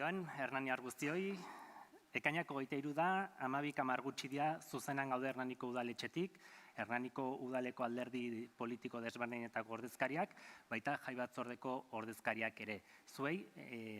Arratsaldeon, Hernaniar guztioi. Ekainako 23 da, 12 gutxi dira zuzenan gaude Hernaniko udaletxetik, Hernaniko udaleko alderdi politiko desberdinetako ordezkariak, baita jai batzordeko ordezkariak ere. Zuei,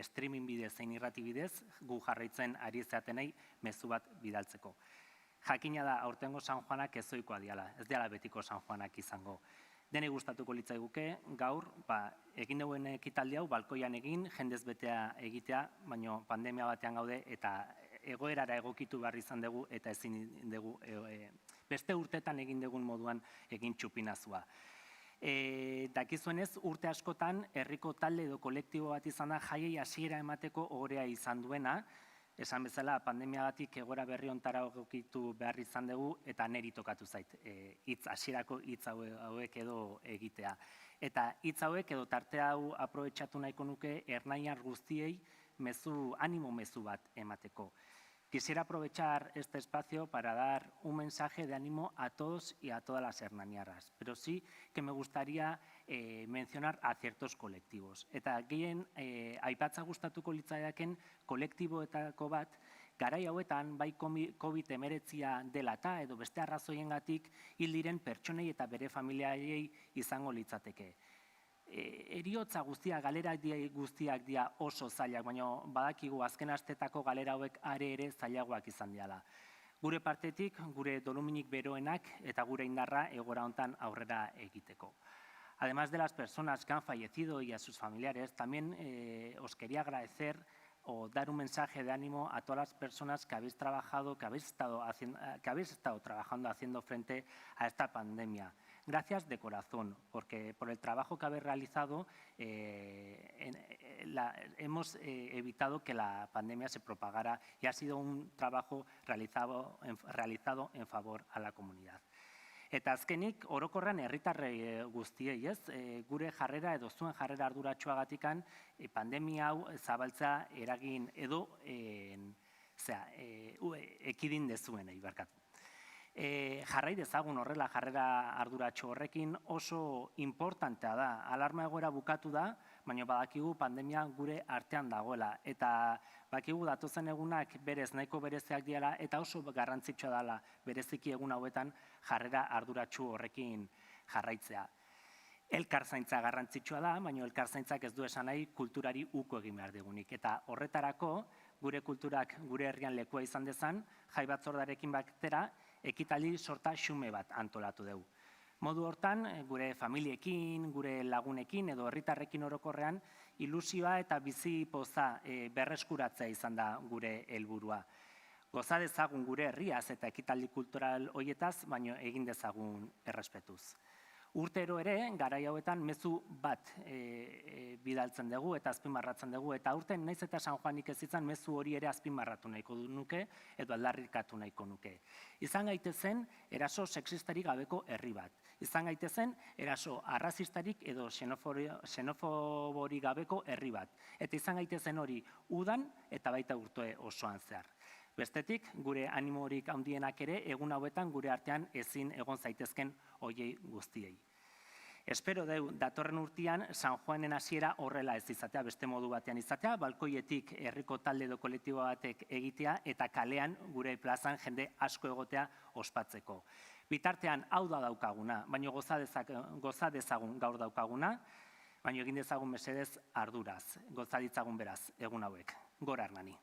streaming bidez zein irrati bidez, gu jarraitzen ari zatenei mezu bat bidaltzeko. Jakina da aurtengo San Juanak ezoikoa diala, ez diala betiko San Juanak izango. Dene gustatuko litzaiguke, gaur, egin duen ekitaldi hau balkoian egin, jendez betea egitea, baina pandemia batean gaude eta egoerara egokitu behar izan dugu eta ezin dugu beste urtetan egin dugun moduan egin txupinazua. Dakizuenez, urte askotan herriko talde edo kolektibo bat izan da jaiei hasiera emateko ohorea izan duena, esan bezala, pandemiagatik egoera berri ontara egokitu behar izan dugu eta neri tokatu zait, hasierako hitz hauek edo egitea. Eta hitz hauek edo tarte hau aprobetxatu nahiko nuke hernaniar guztiei ánimo mezu bat emateko. Quisiera aprovechar este espacio para dar un mensaje de ánimo a todos y a todas las hernaniarras, pero sí que me gustaría mencionar a ciertos colectivos. Eta gehien aipatza gustatuko litzaidaken kolektiboetako bat, garai hauetan bai COVID-19 dela eta edo beste arrazoiengatik hil diren pertsonei eta bere familiaiei izango litzateke. Heriotza guztiak, galera guztiak dira oso zailak, baina badakigu azken astetako galera hauek are ere zailagoak izan diala. Gure partetik, gure doluminik beroenak eta gure indarra egoera hontan aurrera egiteko. Además de las personas que han fallecido y a sus familiares, también os quería agradecer o dar un mensaje de ánimo a todas las personas que habéis trabajado, que habéis estado trabajando haciendo frente a esta pandemia. Gracias de corazón, porque por el trabajo que habéis realizado hemos evitado que la pandemia se propagara y ha sido un trabajo realizado en favor a la comunidad. Eta azkenik, orokorrean herritarrei guztiei, gure jarrera edo zuen jarrera arduratsuagatikan pandemia hau zabaltzea eragin edo ekidin dezuenei barkatu. Jarrai dezagun horrela jarrera arduratsu horrekin oso importantea da. Alarma egoera bukatu da, baina badakigu pandemia gure artean dagoela. Eta badakigu datozen egunak berez nahiko bereziak diala eta oso garrantzitsua dela bereziki egun hauetan jarrera arduratsu horrekin jarraitzea. Elkarzaintza garrantzitsua da, baina elkarzaintzak ez du esan nahi kulturari uko egin behar digunik. Eta horretarako, gure kulturak gure herrian lekua izan dezan, jai batzordarekin batera, ekitaldi sorta xume bat antolatu dugu. Modu hortan, gure familiekin, gure lagunekin edo herritarrekin orokorrean, ilusioa eta bizi poza berreskuratzea izan da gure helburua. Goza dezagun gure herriaz eta ekitaldi kultural hoietaz, baina egin dezagun errespetuz. Urtero ere, garai hauetan mezu bat bidaltzen dugu eta azpimarratzen dugu, eta urten naiz eta San Juanik ez izan mezu hori ere azpimarratu nahiko nuke edo aldarrikatu nahiko nuke. Izan gaitezen eraso sexistarik gabeko herri bat. Izan gaitezen eraso arrazistarik edo xenofoborik gabeko herri bat. Eta izan gaitezen hori udan eta baita urte osoan zehar. Bestetik, gure animorik handienak ere, egun hauetan gure artean ezin egon zaitezken hoiei guztiei. Espero deu, datorren urtean, San Juanen hasiera horrela ez izatea, beste modu batean izatea, balkoietik herriko talde edo kolektibo batek egitea eta kalean gure plazan jende asko egotea ospatzeko. Bitartean hau da daukaguna, baina goza dezagun gaur daukaguna, baina egin dezagun mesedez arduraz, goza ditzagun beraz, egun hauek. Gora Hernani.